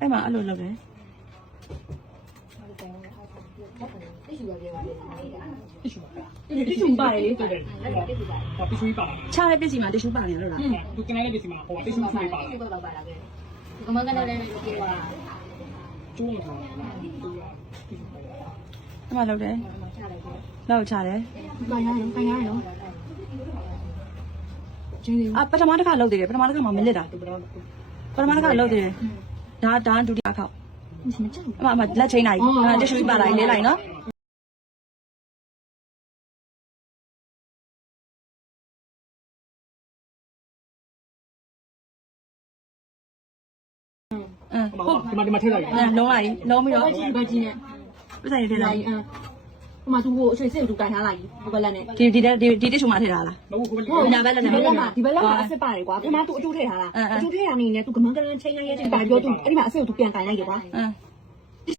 အဲ့မှာအဲ့လိုလုပ်တယ်တိရှူပါတယ်လေ ဟောတ िश ူပါ ချတဲ့ပစ္စည်းမှာတိရှူပါတယ်လို့လား သူကင်းလိုက်တဲ့ပစ္စည်းမှာဟောတ िश ူပါပါကမကလည်းလည်းပြောတာကျိုးမထားဘူးအဲ့မှာလုပ်တယ်လောက်ချတယ် ဘာရအောင်ဘာရအောင်ကျင်းနေ ပထမတစ်ခါလုပ်သေးတယ်ပထမတစ်ခါမှမလစ်တာပထမတစ်ခါလုပ်သေးတယ်ဒါဒုတိယခေါက် မကြောက် အမလက်ချိန်လိုက်တိရှူပါလိုက်လေးလိုက်နော်ဟုတ်ဒီမှာထည့်လိုက် လုံးလိုက်လုံးပြီးတော့ ဘာကြီးနဲ့ ပြဿနာထည့်လိုက် ဟိုမှာသူ့ကိုအရွှေစစ်သူကန်ထားလိုက်ဟိုဘက်လက်နဲ့ ဒီတိရှူမှာထည့်ထားလား မဟုတ်ဘူး နာဘက်လည်း ဒီဘက်လက်မှာအစ်စ်ပါတယ်ကွာပထမသူအတူထည့်ထားတာအတူထည့်ရနေနဲ့သူကမန်းကလန်ချိန်လိုက်ရဲ့ချိန်ပါပြောသူအဲ့ဒီမှာအစ်စ်ကိုသူပြန်ကန်လိုက်တယ်ကွာ အင်း